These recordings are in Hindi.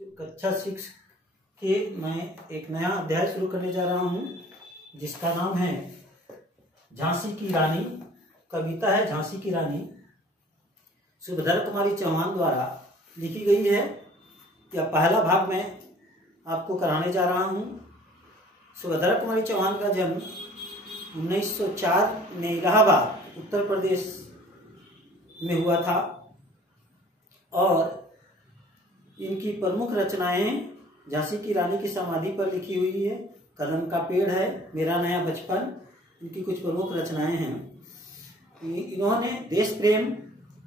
कक्षा 6 के मैं एक नया अध्याय शुरू करने जा रहा हूँ जिसका नाम है झांसी की रानी। कविता है झांसी की रानी, सुभद्रा कुमारी चौहान द्वारा लिखी गई है। यह पहला भाग मैं आपको कराने जा रहा हूँ। सुभद्रा कुमारी चौहान का जन्म 1904 में इलाहाबाद उत्तर प्रदेश में हुआ था और इनकी प्रमुख रचनाएं झांसी की रानी की समाधि पर लिखी हुई है। कदम का पेड़ है, मेरा नया बचपन, इनकी कुछ प्रमुख रचनाएं हैं। इन्होंने देश प्रेम,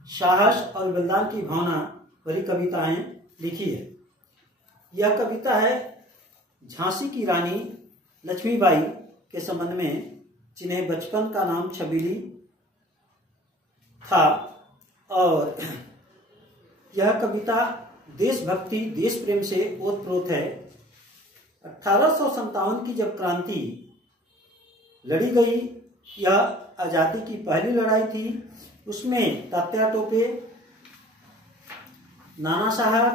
साहस और बलिदान की भावना भरी कविताएं लिखी है। यह कविता है झांसी की रानी लक्ष्मीबाई के संबंध में, जिन्हें बचपन का नाम छबीली था। और यह कविता देशभक्ति, देश प्रेम से ओतप्रोत है। 1857 की जब क्रांति लड़ी गई, यह आजादी की पहली लड़ाई थी। उसमें तात्या टोपे, नाना साहब,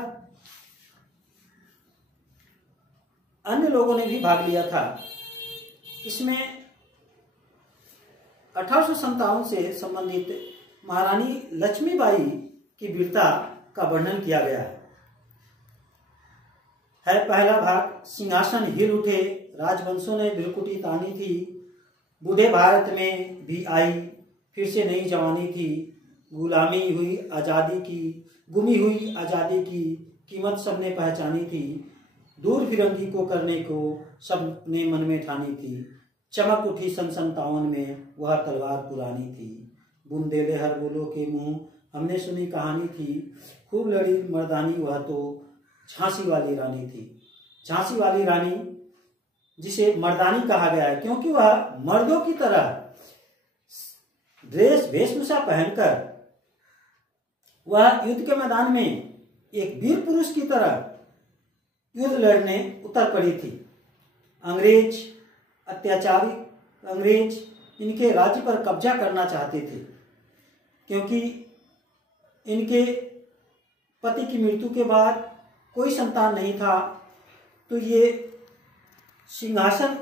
अन्य लोगों ने भी भाग लिया था। इसमें 1857 से संबंधित महारानी लक्ष्मीबाई की वीरता का वर्णन किया गया है। पहला भाग, सिंहासन हिल उठे, राजवंशों ने बिरकुटी तानी थी, बूढ़े भारत में भी आई फिर से नई जवानी थी, गुलामी हुई आजादी की, गुमी हुई आजादी की कीमत सबने पहचानी थी, दूर फिरंगी को करने को सबने मन में ठानी थी, चमक उठी सन 57 में वह तलवार पुरानी थी, बुंदेले हर बोलो के मुंह हमने सुनी कहानी थी, खूब लड़ी मर्दानी वह तो झांसी वाली रानी थी। झांसी वाली रानी जिसे मर्दानी कहा गया है क्योंकि वह मर्दों की तरह ड्रेस वेशभूषा पहनकर वह युद्ध के मैदान में एक वीर पुरुष की तरह युद्ध लड़ने उतर पड़ी थी। अंग्रेज अत्याचारी अंग्रेज इनके राज्य पर कब्जा करना चाहते थे क्योंकि इनके पति की मृत्यु के बाद कोई संतान नहीं था, तो ये सिंहासन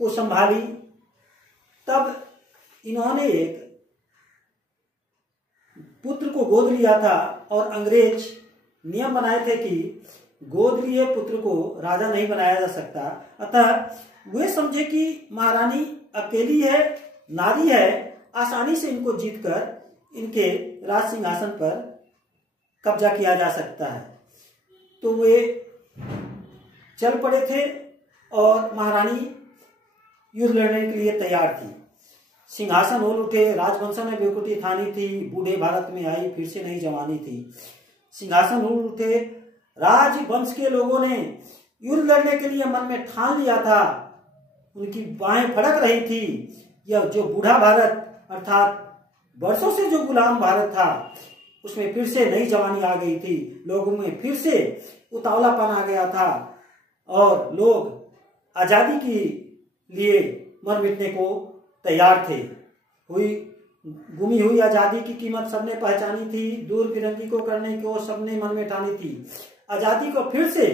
को संभाली। तब इन्होंने एक पुत्र को गोद लिया था और अंग्रेज नियम बनाए थे कि गोद लिए पुत्र को राजा नहीं बनाया जा सकता। अतः वे समझे कि महारानी अकेली है, नारी है, आसानी से इनको जीतकर इनके राज सिंहासन पर कब्जा किया जा सकता है। तो वे चल पड़े थे और महारानी युद्ध लड़ने के लिए तैयार थी। सिंहासन होल उठे, राजवंशों ने बेकुटी ठानी थी, बूढ़े भारत में आई फिर से नई जवानी थी। सिंहासन होल उठे, राजवंश के लोगों ने युद्ध लड़ने के लिए मन में ठान लिया था, उनकी बाहें फड़क रही थी। यह जो बूढ़ा भारत अर्थात वर्षों से जो गुलाम भारत था, उसमें फिर से नई जवानी आ गई थी। लोगों में फिर से उतावलापन आ गया था और लोग आजादी के लिए मर मिटने को तैयार थे। गुमी हुई आजादी की कीमत सबने पहचानी थी, दूर फिरंगी को करने को सबने मन में ठानी थी। आजादी को फिर से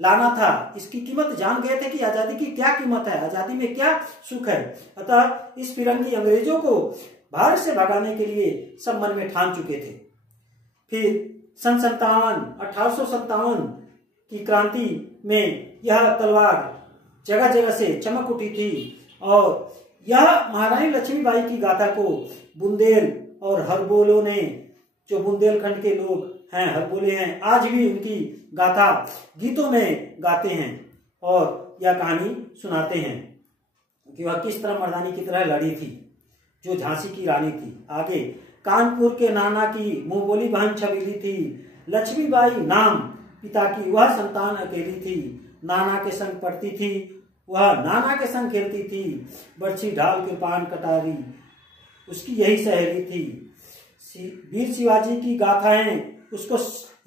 लाना था, इसकी कीमत जान गए थे कि आजादी की क्या कीमत है, आजादी में क्या सुख है। अतः इस फिरंगी अंग्रेजों को भारत से भगाने के लिए सब मन में ठान चुके थे। फिर सन 1857 की क्रांति में यह तलवार जगह जगह से चमक उठी थी और यह महारानी लक्ष्मीबाई की गाथा को बुंदेल और हरबोलों ने, जो बुंदेलखंड के लोग हैं, हरबोले हैं, आज भी उनकी गाथा गीतों में गाते हैं और यह कहानी सुनाते हैं कि वह किस तरह मर्दानी की तरह लड़ी थी, जो झांसी की रानी थी। आगे, कानपुर के नाना की मुंह बोली बहन छबीली थी, लक्ष्मीबाई नाम पिता की वह संतान अकेली थी, नाना के संग पढ़ती थी वह, नाना के संग खेलती थी, बर्छी ढाल के पान कटारी उसकी यही सहेली थी। वीर शिवाजी की गाथाएं उसको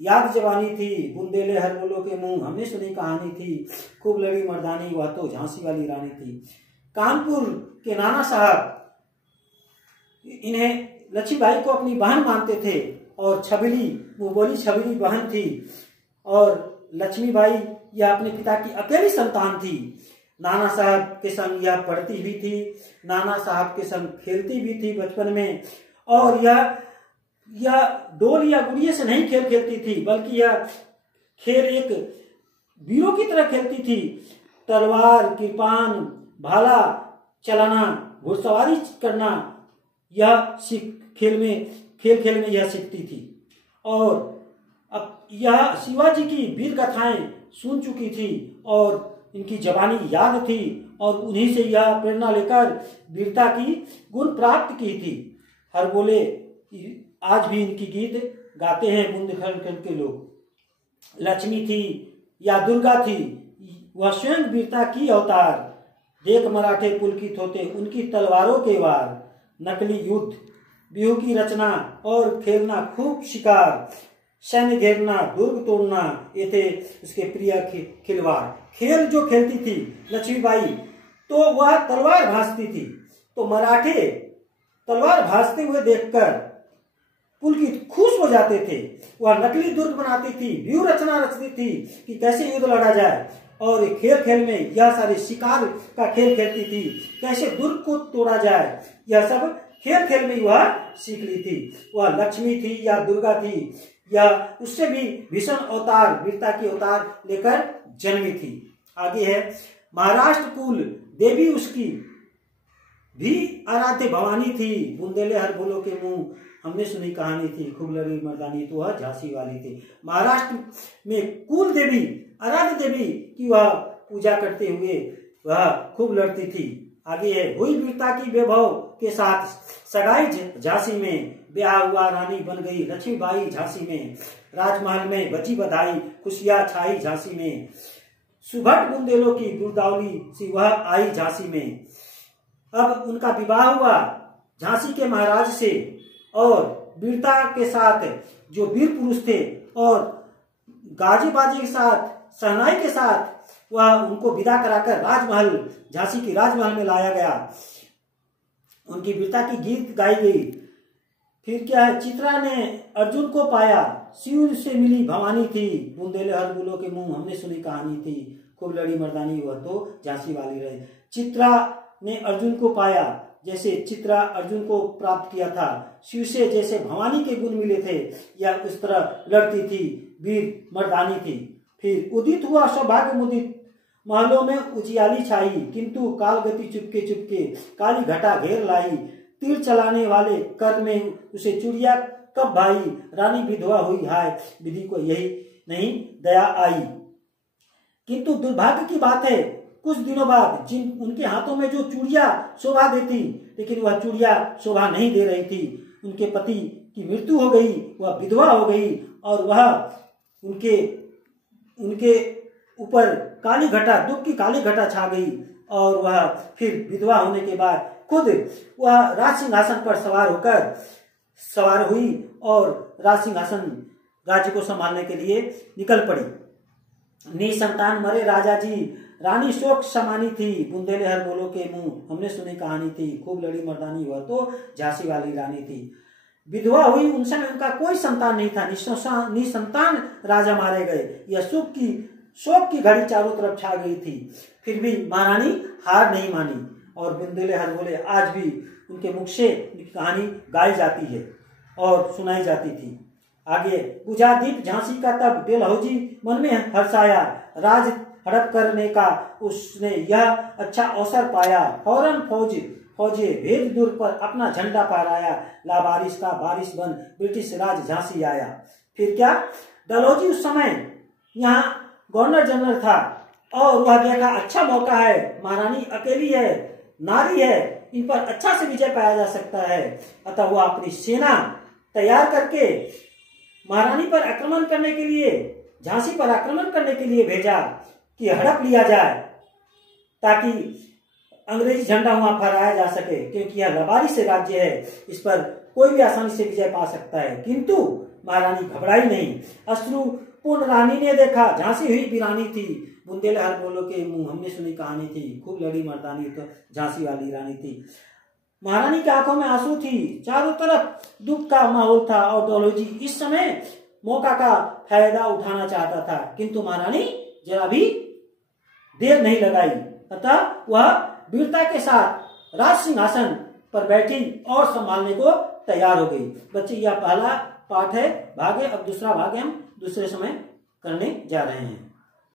याद जवानी थी, बुंदेले हर बोलो के मुंह हमने सुनी कहानी थी, खूब लड़ी मर्दानी वह तो झांसी वाली रानी थी। कानपुर के नाना साहब इन्हें लक्ष्मीबाई को अपनी बहन मानते थे और छबीली, मुंह बोली छबीली बहन थी और लक्ष्मीबाई यह अपने पिता की अकेली संतान थी। नाना साहब के संग यह पढ़ती भी थी, नाना साहब के संग खेलती भी थी बचपन में। और यह डोल या गुड़िया से नहीं खेल खेलती थी, बल्कि यह खेल एक वीरों की तरह खेलती थी। तलवार, कृपान, भाला चलाना, घुड़सवारी करना, यह खेल में यह सीखती थी। और अब यह शिवाजी की वीर गाथाएं सुन चुकी थी और इनकी जवानी याद थी, और उन्हीं से यह प्रेरणा लेकर वीरता की गुण प्राप्त की थी। हर बोले आज भी इनकी गीत गाते हैं बुंदेलखंड के लोग। लक्ष्मी थी या दुर्गा थी, वह स्वयं वीरता की अवतार। देख मराठे पुलकित होते उनकी तलवारों के वार। नकली युद्ध, व्यूह की रचना और खेलना खूब शिकार। सैन्य घेरना, दुर्ग तोड़ना, ये थे उसके प्रिय खिलवाड़। खेल जो खेलती थी लक्ष्मीबाई, तो वह तलवार भांजती थी। तो मराठे तलवार भांजते हुए देखकर पुलकित खुश हो जाते थे। वह नकली दुर्ग बनाती थी, व्यूह रचना रचती थी कि कैसे युद्ध लड़ा जाए। और खेल खेल में यह सारे शिकार का खेल खेलती थी, कैसे दुर्ग को तोड़ा जाए। यह सब खेल खेल में वह सीख ली थी। वह लक्ष्मी थी या दुर्गा थी, या उससे भी भीषण अवतार, वीरता की अवतार लेकर जन्मी थी। आगे है महाराष्ट्र कुल देवी उसकी भी आराध्य भवानी थी। बुंदेले हर बोलो के मुंह, हमने सुनी कहानी थी। खूब लड़ी मर्दानी, तो वह झांसी वाली थी। महाराष्ट्र में कुल देवी, आराध्य देवी की वह पूजा करते हुए वह खूब लड़ती थी। आगे है हुई वीरता की वैभव के साथ सगाई झांसी में। ब्याह हुआ, रानी बन गई लक्ष्मीबाई झांसी में। राजमहल में बजी बधाई, खुशियां छाई झांसी में। सुभट बुंदेलों की गुरदावली सी वह आई झांसी में। अब उनका विवाह हुआ झांसी के महाराज से, और वीरता के साथ जो वीर पुरुष थे और गाजे बाजे के साथ, शहनाई के साथ वह उनको विदा कराकर राजमहल, झांसी के राजमहल में लाया गया। उनकी वीरता की गीत गाई गई। फिर क्या है, चित्रा ने अर्जुन को पाया, शिव से मिली भवानी थी। बुंदेले हर बोलो के मुंह, हमने सुनी कहानी थी। खूब लड़ी मर्दानी, वह तो झांसी वाली रहे। चित्रा ने अर्जुन को पाया, जैसे चित्रा अर्जुन को प्राप्त किया था। शिव से जैसे भवानी के गुण मिले थे, या उस तरह लड़ती थी, वीर मर्दानी थी। फिर उदित हुआ सौभाग्य मुदित, महलों में उजियाली छाई। किंतु काल गति चुपके चुपके, काली घटा घेर लाई। तीर चलाने वाले कर में उसे चुड़िया कब भाई। रानी विधवा हुई, हाय विधि को यही नहीं दया आई। किंतु दुर्भाग्य की बात है, कुछ दिनों बाद जिन उनके हाथों में जो चूड़िया शोभा देती, लेकिन वह चूड़िया शोभा नहीं दे रही थी। उनके पति की मृत्यु हो गई, वह विधवा हो गई, और वह उनके ऊपर काली घटा, दुख की काली घटा छा गई। और वह फिर विधवा होने के बाद खुद वह राज सिंहासन पर सवार हुई और राज सिंहासन, राज्य को संभालने के लिए निकल पड़ी। निसंतान मरे राजा जी, रानी शोक समानी थी। बुंदेले हर बोलो के मुंह, हमने सुनी कहानी थी। खूब लड़ी मर्दानी, वह तो झांसी वाली रानी थी। विधवा हुई, उन समय उनका कोई संतान नहीं था। निसंतान राजा मारे गए। यह शोक की घड़ी चारों तरफ छा गई थी। फिर भी महारानी हार नहीं मानी, और बुंदेले हर बोले आज भी उनके मुख से कहानी गाई जाती है और सुनाई जाती थी। आगे बुझा दीप झांसी का तब डेलहौजी मन में हर्षाया। राज हड़प करने का उसने यह अच्छा अवसर पाया। फौरन फौजे भेद दूर पर अपना झंडा फहराया। लावारिस का बारिश बन ब्रिटिश राज झांसी आया। फिर क्या, डलहौजी उस समय यहाँ गवर्नर जनरल था, और वह देखा अच्छा मौका है, महारानी अकेली है, नारी है, इन पर अच्छा से विजय पाया जा सकता है। अतः वह अपनी सेना तैयार करके महारानी पर आक्रमण करने के लिए, झांसी पर आक्रमण करने के लिए भेजा कि हड़प लिया जाए, ताकि अंग्रेजी झंडा वहां फहराया जा सके, क्योंकि यह लबारिश राज्य है, इस पर कोई भी आसानी से विजय पा सकता है। किंतु महारानी घबराई नहीं। अश्रुपूर्ण रानी ने देखा, झांसी हुई वीरानी थी। बुंदेले हर बोलो के मुंह, हमने सुनी कहानी थी। खूब लड़ी मर्दानी, तो झांसी वाली रानी थी। महारानी की आंखों में आंसू थी, चारों तरफ दुख का माहौल था। और डलहौजी इस समय मौका का फायदा उठाना चाहता था, किंतु महारानी जरा भी देर नहीं लगाई। अतः वह वीरता के साथ राज सिंहासन पर बैठी और संभालने को तैयार हो गई। बच्चे यह पहला पाठ है, भाग है। अब दूसरा भाग हम दूसरे समय करने जा रहे हैं।